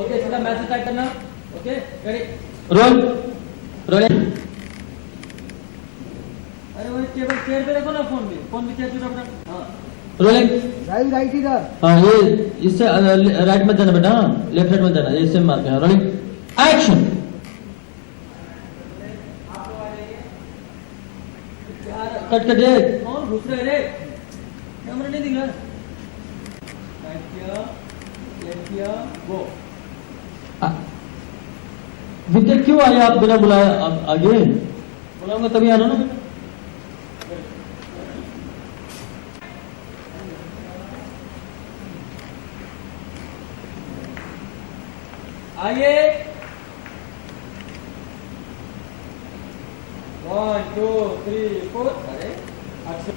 Okay सीधा message type करना। Okay ready roll rolling. अरे वो टेबल चेयर पे रखो ना, फोन भी चेयर पे रखो। हाँ रोलिंग। राइट इधर। हाँ ये इससे राइट मत जाना बेटा, लेफ्ट राइट मत जाना, ये इससे मार के। Rolling action. कट कट रे कौन घुस रहे रे, कैमरा नहीं दिख रहा। गो। विकेट क्यों आए आप बिना बुलाए आगे? बुलाऊंगा तभी आना ना। आइए 1 2 3 4। अरे अच्छा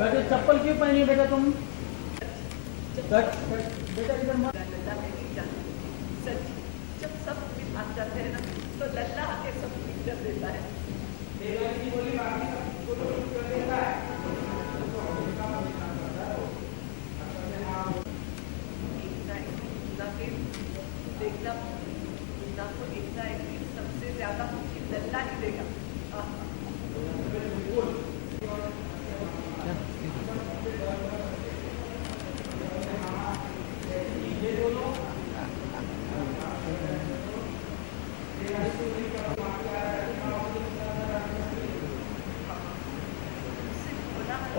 बेटा चप्पल क्यों पहनी बेटा तुम? बेटा इधर मत। जब सब भाग जाते हैं ना तो लल्ला आके सब ठीक कर देता है। सबसे ज्यादा लल्ला ही देगा।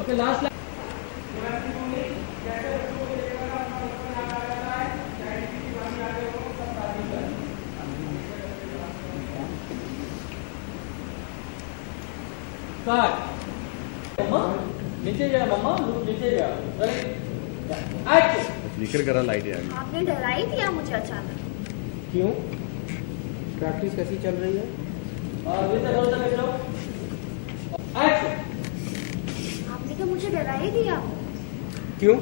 ओके लास्ट मम्मा नीचे जा, मम्मा नीचे जा। निकल करा लाइट यार। आपने डरा ही दिया मुझे अचानक। क्यों? प्रैक्टिस कैसी चल रही है? आपने तो मुझे डरा ही दिया। क्यों?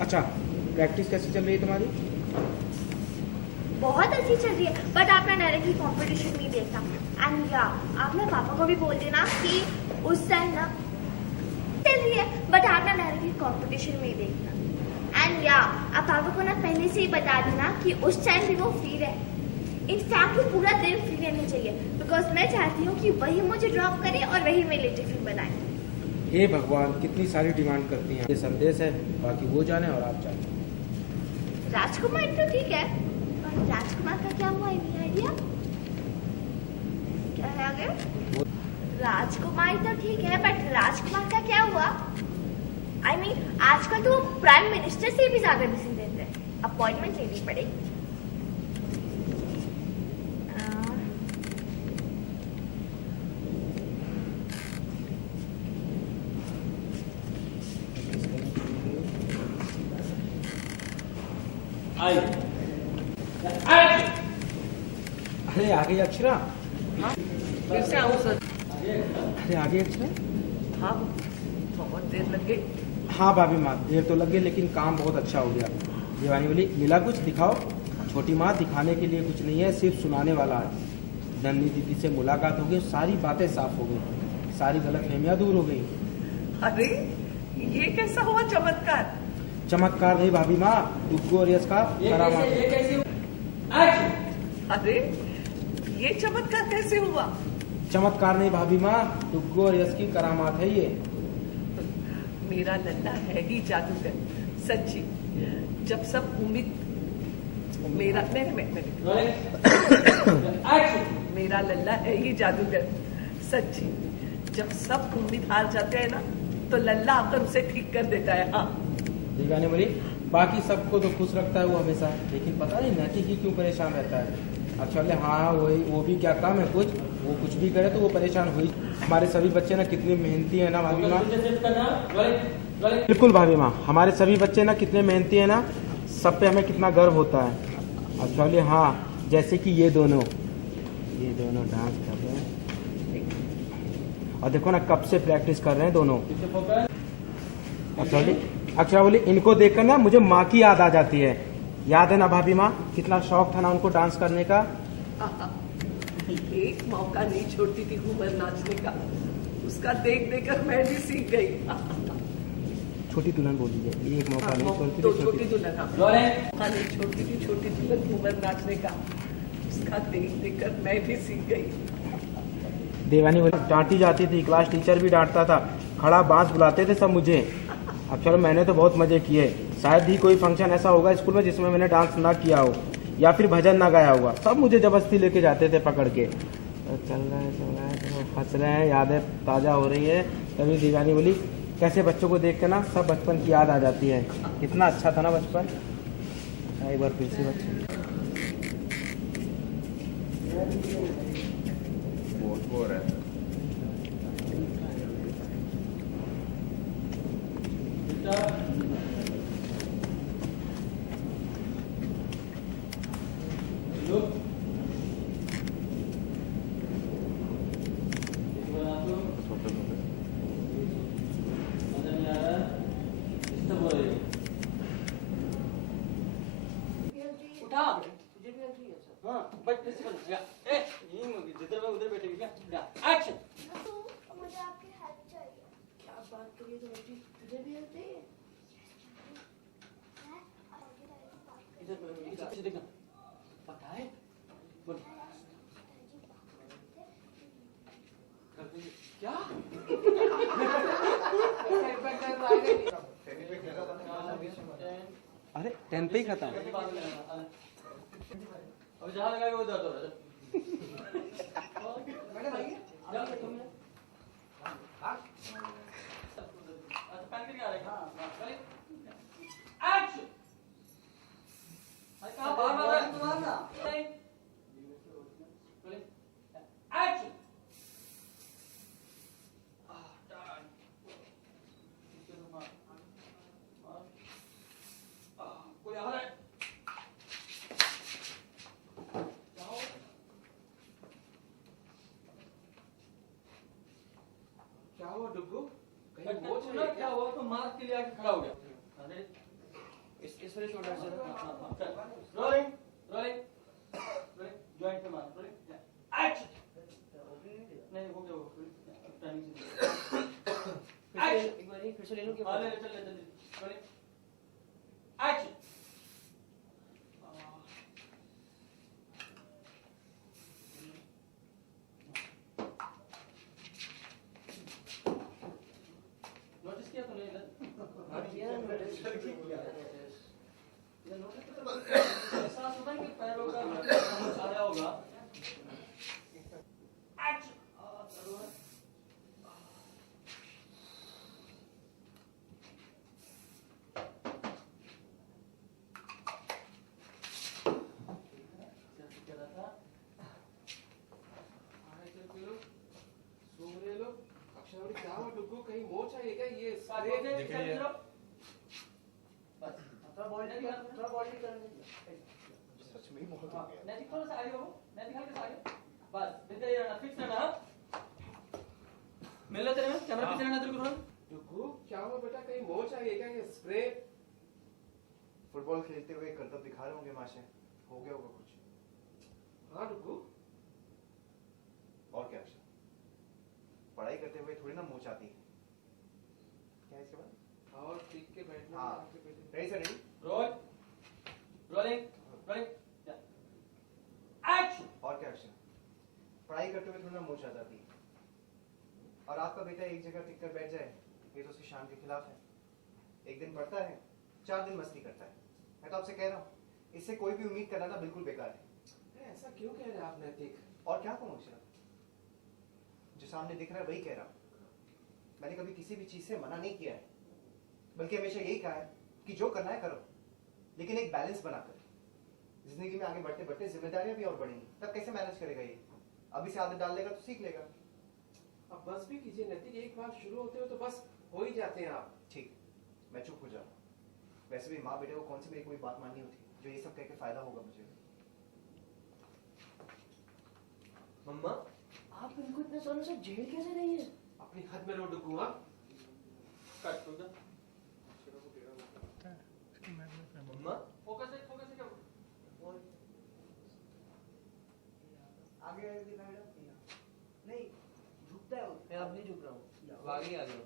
अच्छा प्रैक्टिस कैसी चल रही है तुम्हारी? बहुत अच्छी चल रही है, बट आपने डायरेक्टली कंपटीशन नहीं देखा। एंड या आपने पापा को भी बोल देना कि उस टाइम ना चल रही है, बट आपने डायरेक्टली कंपटीशन में ही देखना। एंड या आप पापा को ना पहले से ही बता देना कि उस टाइम भी वो फ्री रहे। इनफैक्ट वो पूरा दिन फ्री रहना चाहिए, बिकॉज मैं चाहती हूँ कि वही मुझे ड्रॉप करे और वही मेरे लिए टिफिन बनाए। हे भगवान, कितनी सारी डिमांड करती हैं। ये संदेश है, बाकी वो जाने और आप जाने। राजकुमार तो ठीक है, पर राजकुमार का क्या हुआ? Any idea? क्या है आगे? राजकुमार तो ठीक है, बट राजकुमार का क्या हुआ? I mean, आजकल तो प्राइम मिनिस्टर से भी ज्यादा डिसीजन देते हैं। अपॉइंटमेंट लेनी पड़ेगी। अरे आगे अक्षरा। फिर से आऊँ सर? अरे आगे अक्षरा। हाँ बहुत देर लग गई। हाँ भाभी माँ, देर तो लग गई लेकिन काम बहुत अच्छा हो गया। देवानी बोली मिला कुछ दिखाओ। छोटी माँ दिखाने के लिए कुछ नहीं है, सिर्फ सुनाने वाला है। नन्ही दीदी से मुलाकात हो गई, सारी बातें साफ हो गई, सारी गलतफहमियां दूर हो गई। अरे ये कैसा हुआ चमत्कार? चमत्कार नहीं भाभी माँ, दुग्गू और यश का करामात है। अरे ये चमत्कार कैसे हुआ? चमत्कार नहीं भाभी माँ, दुग्गू और यश की करामात है ये। मेरा लल्ला है ही जादूगर, सच्ची। जब सब उम्मीद मेरा मेरा लल्ला है ही जादूगर, सच्ची। जब सब उम्मीद हार जाते हैं ना तो लल्ला आकर उसे ठीक कर देता है। हाँ दीवानी बोली बाकी सबको तो खुश रखता है वो हमेशा, लेकिन पता नहीं नैतिक ही क्यों परेशान रहता है। एक्चुअली हाँ वही वो भी क्या काम है कुछ, वो कुछ भी करे तो वो परेशान हुई। हमारे सभी बच्चे ना कितने मेहनती है ना भाभी माँ, बिल्कुल भाभी माँ, हमारे सभी बच्चे ना कितने मेहनती है ना, सब पे हमें कितना गर्व होता है। एक्चुअली हाँ, जैसे कि ये दोनों डांस कर रहे हैं और देखो ना कब से प्रैक्टिस कर रहे हैं दोनों। एक्चुअली इनको देखकर ना मुझे माँ की याद आ जाती है। याद है ना भाभी माँ, कितना शौक था ना उनको डांस करने का। एक मौका नहीं छोड़ती थी घूमर नाचने का, उसका देख देख कर मैं भी सीख गई। छोटी दुल्हन बोल दीजिए, एक मौका नहीं छोड़ती तो थी छोटी दुल्हन नहीं छोड़ती थी छोटी दुल्हन घूमर नाचने का, उसका देख देख कर मैं भी सीख गई। देवानी बोली डांटी जाती थी, क्लास टीचर भी डांटता था, खड़ा बांस बुलाते थे सब मुझे। अब चलो मैंने तो बहुत मजे किए, शायद ही कोई फंक्शन ऐसा होगा स्कूल में जिसमें मैंने डांस ना किया हो या फिर भजन ना गाया होगा। सब मुझे जबरदस्ती लेके जाते थे पकड़ के। चल रहा है तो हंस रहे हैं, यादें ताज़ा हो रही है। तभी दीवानी बोली कैसे बच्चों को देख के ना सब बचपन की याद आ जाती है, कितना अच्छा था ना बचपन। एक बार फिर से बच्चे मुझे आपकी हेल्प चाहिए। क्या बात करिए तो तुझे भी हेल्प चाहिए? अरे 10 पे ही खत्म। अब जहाँ लगाएगा वो दर्द हो रहा है। क्या हुआ डुग्गू? क्या हुआ तो मार्क के लिए आके खड़ा हो गया। इस वाले शोल्डर से रोलिंग रोलिंग रोलिंग जॉइंट पे मार रोलिंग एक्शन नहीं हो गया वो टाइमिंग से एक बार फिर से ले लो कि हां ले चल जल्दी रोलिंग एक्शन नोटिस किया तूने एहसास होता है कि पैरों का आया होगा। क्या हुआ डुग्गू? कहीं मोच आई क्या? ये थोड़ा बॉडी करने सच में ही बहुत हो गया। नैतिक थोड़ा सा आगे हो, नैतिक हल्के से आगे, बस इधर ही रहना, फिक्स रहना। मिल रहा तेरे में कैमरा पीछे रहना तेरे को थोड़ा। डुग्गू क्या हुआ बेटा? कहीं मोच आई क्या? ये स्प्रे फुटबॉल खेलते हुए करतब दिखा रहे होंगे माशे, हो गया होगा कुछ। हाँ डुग्गू, और क्या अक्षर, पढ़ाई करते हुए थोड़ी ना मोच आती है। क्या है इसके बाद? और ठीक के बैठना। हाँ ready sir, ready roll rolling rolling action. और क्या अक्षर, पढ़ाई करते हुए थोड़ी ना मोच आ जाती है। और आपका बेटा एक जगह टिक कर बैठ जाए ये तो उसकी शान के खिलाफ है। एक दिन पढ़ता है, 4 दिन मस्ती करता है। मैं तो आपसे कह रहा हूँ इससे कोई भी उम्मीद करना ना बिल्कुल बेकार है। ऐसा क्यों कह रहे हैं आप नैतिक? और क्या कहूँ अक्षर, जो सामने दिख रहा है वही कह रहा हूँ। मैंने कभी किसी भी चीज से मना नहीं किया है, बल्कि हमेशा यही कहा है कि जो करना है करो, लेकिन एक बैलेंस बनाकर। जिंदगी में आगे बढ़ते बढ़ते जिम्मेदारियां भी और बढ़ेंगी, तब कैसे मैनेज करेगा ये? अभी से आदत डाल लेगा तो सीख लेगा। अब बस भी कीजिए नैतिक, एक बार शुरू होते हो तो बस हो ही जाते हैं आप। ठीक, मैं चुप हो जाऊँ। वैसे भी माँ बेटे को कौन सी मेरी कोई बात माननी होती जो ये सब कह के फायदा होगा मुझे। मम्मा आप इनको इतने सालों से झेल कैसे रही है? अपनी हद में रो डुकू। हाँ कट हो जा। मम्मा फोकस है क्या? आगे दिखाएगा नहीं, झुकता है वो। मैं अब नहीं झुक रहा हूँ, आगे आ गया।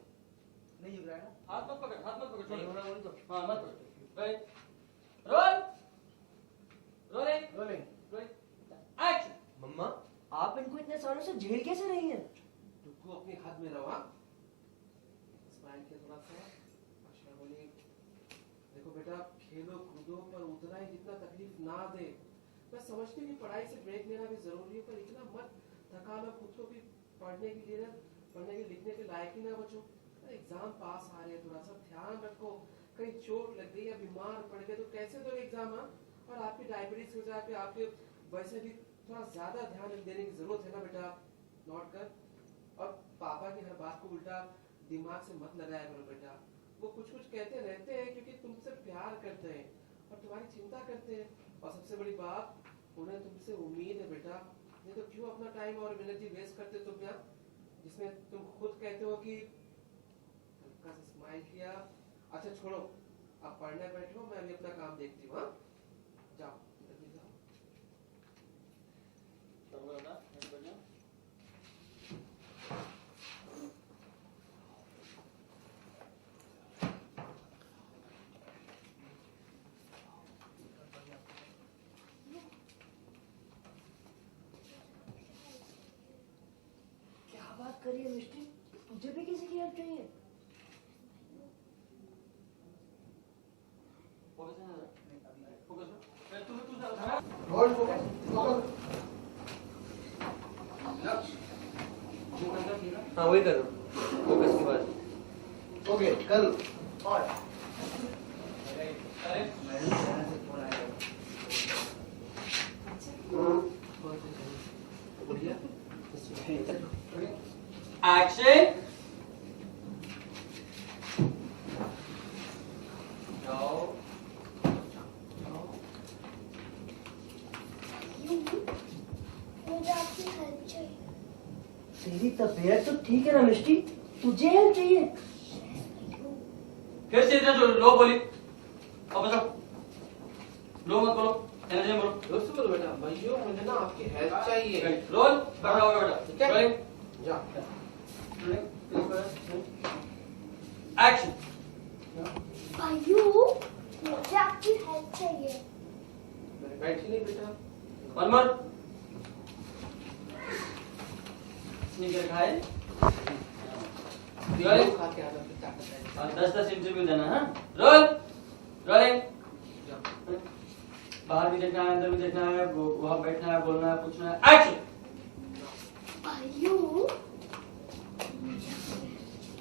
नहीं झुक रहा है ना? हाथ मत पकड़, हाथ मत पकड़, नहीं छोड़। होना बोल तो। हाँ मत पकड़। Right, roll, rolling, rolling. Action. मम्मा आप इनको इतने सालों से झेल कैसे रही हैं? डुकू अपनी हद में रहो। हाँ स्माइल के थोड़ा सा। अच्छा बोली, देखो बेटा खेलो कूदो पर उतना ही जितना तकलीफ ना दे। मैं समझती हूँ कि पढ़ाई से ब्रेक लेना भी जरूरी है, पर इतना मत थका लो खुद को कि पढ़ने के लिखने के लायक ही ना बचो। एग्जाम पास आ रहे हैं, थोड़ा सा ध्यान रखो। कहीं चोट लग गई या बीमार पड़ गए तो कैसे दो एग्जाम? हाँ और आपकी डायबिटीज हो जाए, आपके वैसे भी थोड़ा ज्यादा ध्यान देने की जरूरत है ना बेटा। नोट कर। और पापा की हर बात को उल्टा दिमाग से मत लगाया करो बेटा। वो कुछ कहते रहते हैं क्योंकि तुमसे प्यार करते हैं और तुम्हारी चिंता करते हैं। और सबसे बड़ी बात, उन्हें तुमसे उम्मीद है बेटा। नहीं तो क्यों अपना टाइम और एनर्जी वेस्ट करते तुम यहाँ, जिसमें तुम खुद कहते हो कि हल्का सा स्माइल किया। अच्छा छोड़ो, आप पढ़ने बैठो, मैं अभी अपना काम देखती हूँ। हाँ जाओ, इधर भी जाओ। क्या बात कर रही है मिस्टी? तुझे भी किसी की हेल्प चाहिए? फोकस है ना? फोकस। तू होल्ड फोकस। हाँ वही करो, फोकस के बाद। ओके कल और एक्शन। मुझे आपकी हेल्प चाहिए। तेरी तबीयत तो ठीक है ना मिस्टी? तुझे हेल्प चाहिए? फिर से इतना जो लो बोली। और बताओ, लो मत बोलो, एनर्जी में बोलो। दोस्तों बोलो बेटा, भाइयों मुझे ना आपकी हेल्प चाहिए। रोल, बैठा होगा बेटा। ठीक है? रोलिंग, जा। एक्शन। भाइयों, मुझे आपकी हेल्प चाहिए। मैंने बैठी नहीं बेटा। One more. स्नीकर खाए। रोलिंग, खा के आना फिर ताकत आएगी। और 10-10 इंटरव्यू देना। हाँ रोल, रोलिंग। बाहर भी देखना है, अंदर भी देखना है, वहाँ बैठना है, बोलना है, पूछना है। एक्शन। भाइयों,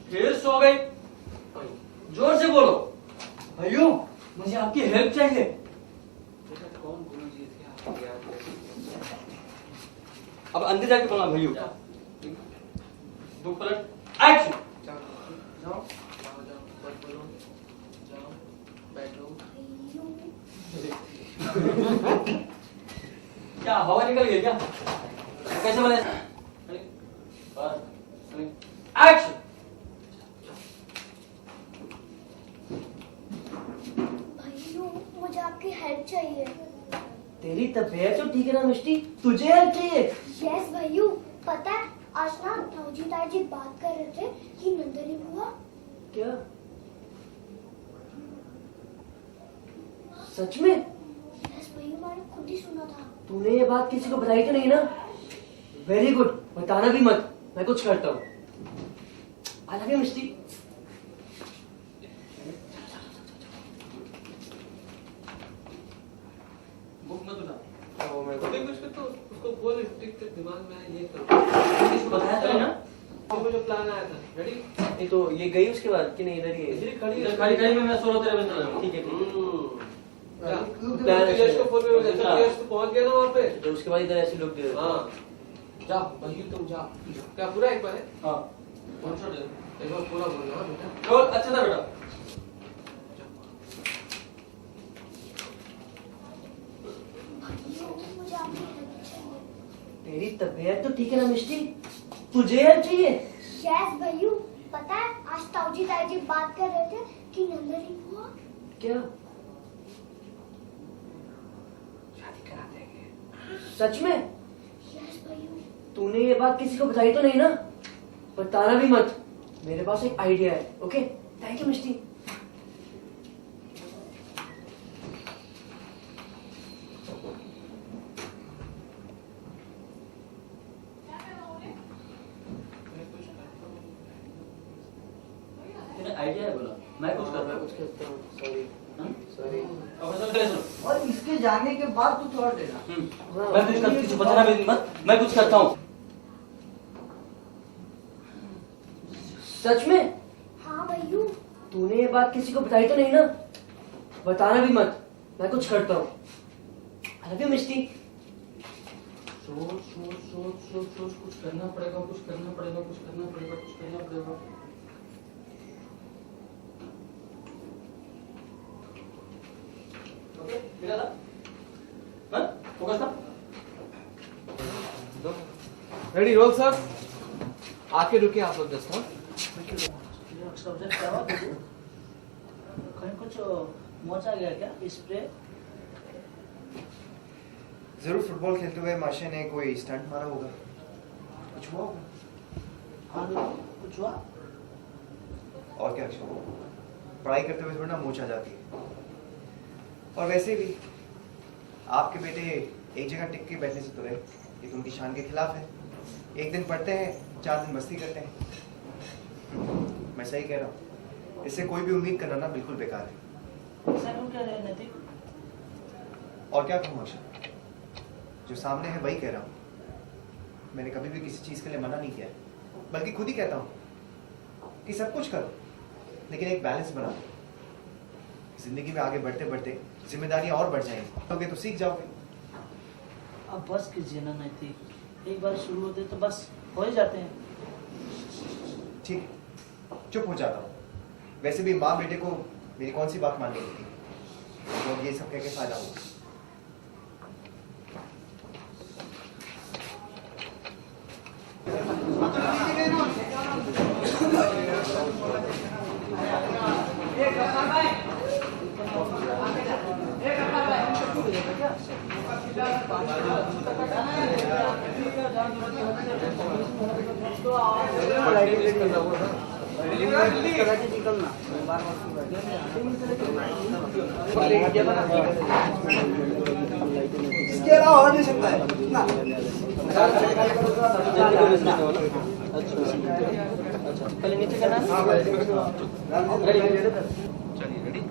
फिर सो गई। जोर से बोलो। भाइयों, मुझे आपकी हेल्प चाहिए। बेटा कौन गुरुजी थे आपके यहाँ? अब अंदर जाके बोलना भाइयों। बुक पलट। एक्शन। जाओ जाओ जाओ जाओ, मत बोलो। जाओ बैठो। क्या हवा निकल गई क्या? कैसे बोले? एक्शन। भाइयों, मुझे आपकी हेल्प चाहिए। तेरी तबीयत तो ठीक है ना मिस्टी? तुझे हेल्प चाहिए? यस भाइयों, पता है आज ना ताऊजी ताजी बात कर रहे थे कि नंदनी बुआ। क्या सच में? यस भाइयों, मैंने खुद ही सुना था। तूने ये बात किसी को बताई तो नहीं ना? वेरी गुड, बताना भी मत, मैं कुछ करता हूँ। हालांकि मिस्टी बुक मत उठा। मैं कुछ करता हूँ, उसको बोल टिक टिक दिमाग में आए, ये करो। इसको बताया तो नहीं ना? वो जो प्लान आया था, रेडी? नहीं तो ये गई उसके बाद कि नहीं? इधर ही है। इधर खड़ी इधर खड़ी खड़ी में मैं 16 तेरे बंद कर ठीक है ठीक है। जा। प्यार तू यश को फोन में भेजा। चल यश तो पहुंच गया ना वहाँ पे। तो उसके बाद इधर ऐसे लोग दे हाँ जा भाई तुम जा। क्या पूरा एक बार है? हाँ वन शॉट दे। एक बार पूरा बोलना हाँ बेटा। रोल अच्छा था बेटा। मुझे आपकी हेल्प चाहिए। तेरी तबीयत तो ठीक है ना मिष्टी? तुझे हेल्प चाहिए? यस भैयू, पता है आज ताऊजी ताईजी बात कर रहे थे कि नंदरी हुआ। क्या? शादी करा देंगे। सच में? यस भैयू। तूने ये बात किसी को बताई तो नहीं ना? बताना भी मत। मेरे पास एक आइडिया है। ओके? थैंक यू मिष्टी। तेरा आइडिया है बोला, मैं कुछ करता हूँ। कुछ करता हूँ। सॉरी। सॉरी। अब चल पहले सुनो। और इसके जाने के बाद तू छोड़ देना। मैं कुछ कर, किसी बताना भी मत, मैं कुछ करता हूँ। सच में? हाँ भैयू। तूने ये बात किसी को बताई तो नहीं ना? बताना भी मत। मैं कुछ करता हूँ। आई लव यू मिष्टी। सोच सोच सोच सोच सोच, कुछ करना पड़ेगा, कुछ करना पड़ेगा, कुछ करना पड़ेगा, कुछ करना पड़ेगा। ओके मिला था? हाँ फोकस था? Ready roll sir. आके रुके आप लोग जस्ट हाँ। कहीं कुछ मोचा गया क्या स्प्रे? जरूर फुटबॉल खेलते हुए माशे ने कोई स्टंट मारा होगा, कुछ हुआ होगा। हाँ कुछ हुआ? और क्या अक्षय, पढ़ाई करते हुए थोड़ा ना मोच आ जाती है। और वैसे भी आपके बेटे एक जगह टिक के बैठने से तो रहे, ये तो उनकी शान के खिलाफ है। एक दिन पढ़ते हैं, 4 दिन मस्ती करते हैं। मैं सही कह रहा हूँ, इससे कोई भी उम्मीद करना ना बिल्कुल बेकार है। ऐसा क्यों कह रहे हैं नैतिक? और क्या कहूँ अक्षय, जो सामने है वही कह रहा हूँ। मैंने कभी भी किसी चीज़ के लिए मना नहीं किया है, बल्कि खुद ही कहता हूँ कि सब कुछ करो लेकिन एक बैलेंस बना दो। जिंदगी में आगे बढ़ते बढ़ते जिम्मेदारियां और बढ़ जाएंगी, तो सीख जाओगे। अब बस कीजिए ना नैतिक, एक बार शुरू होते तो बस हो ही जाते हैं। ठीक है, चुप हो जाता हूँ। वैसे भी माँ बेटे को मेरी कौन सी बात माननी होती है, तो अब ये सब कह के फायदा होगा। इसके अलावा और नहीं सकता है ना। अच्छा पहले नीचे करना है। चलिए रेडी।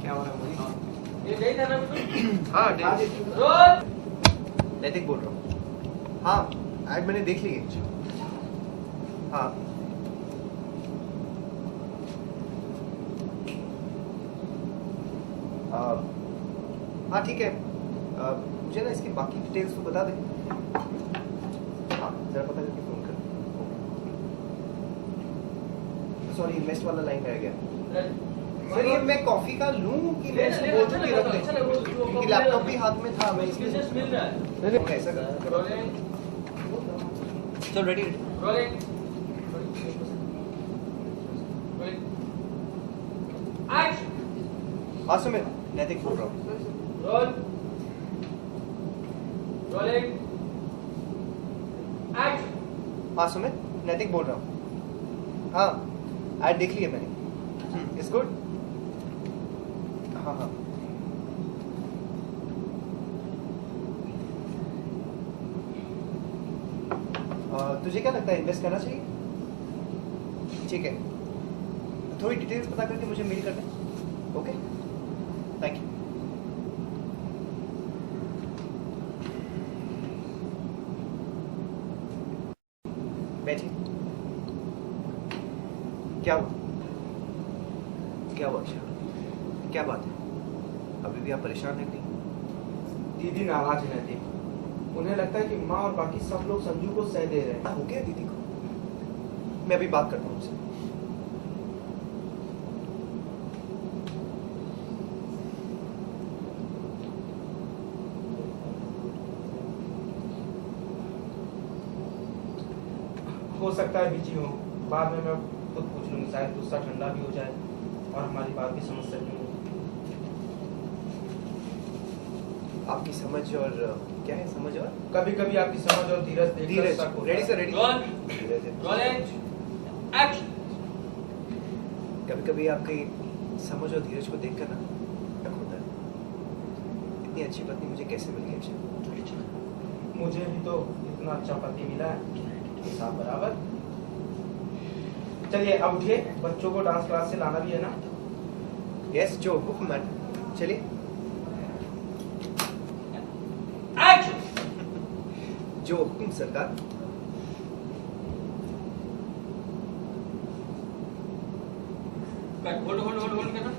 क्या हो रहा है मुझे? ये गई था ना बिल्कुल। हाँ रोल नैतिक बोल रहा हूँ। हाँ ऐड मैंने देख ली है। हाँ हाँ ठीक है। मुझे ना इसकी बाकी डिटेल्स तो बता दें। हाँ जरा पता करके फोन कर। सॉरी इन्वेस्ट वाला लाइन रह गया। सर ये मैं कॉफी का लूं कि मैं इसको बोतल में रख दें? क्योंकि लैपटॉप भी हाथ में था, मैं इसलिए मिल रहा है। ऐसा कर। रोलिंग चल रेडी। रोलिंग एक्शन हाँ सुमित, नैतिक बोल रहा हूँ। रोल रोलिंग एक्शन हाँ सुमित, नैतिक बोल रहा हूँ। हाँ ऐड देख लिया मैंने। It's good. हाँ हाँ तुझे क्या लगता है इन्वेस्ट करना चाहिए? ठीक है, थोड़ी डिटेल्स पता करके मुझे मेल कर दें। Okay thank you. बैठिए। क्या हुआ? क्या हुआ अक्षय? क्या बात है? अभी भी आप परेशान लग रही? दीदी नाराज है नैतिक। उन्हें लगता है कि माँ और बाकी सब लोग संजू को सह दे रहे हैं। क्या हो गया दीदी को? मैं अभी बात करता हूँ उनसे। हो सकता है बिजी हो, बाद में मैं खुद पूछ लूंगी, शायद गुस्सा ठंडा भी हो जाए और हमारी बात भी समझ सकें। आपकी समझ और क्या है समझ और? कभी कभी आपकी समझ और धीरज देखकर धीरज। शक होता रेडी है। Sir, ready. Role rolling action. कभी कभी आपकी समझ और धीरज को देखकर ना शक होता है। इतनी अच्छी पत्नी मुझे कैसे मिल गई अक्षय? मुझे भी तो इतना अच्छा पति मिला है, हिसाब बराबर। चलिए अब उठिए, बच्चों को डांस क्लास से लाना भी है ना। यस जो हुक्म मैडम। चलिए। एक्शन। जो हुक्म सरकार। Cut hold hold hold hold करना।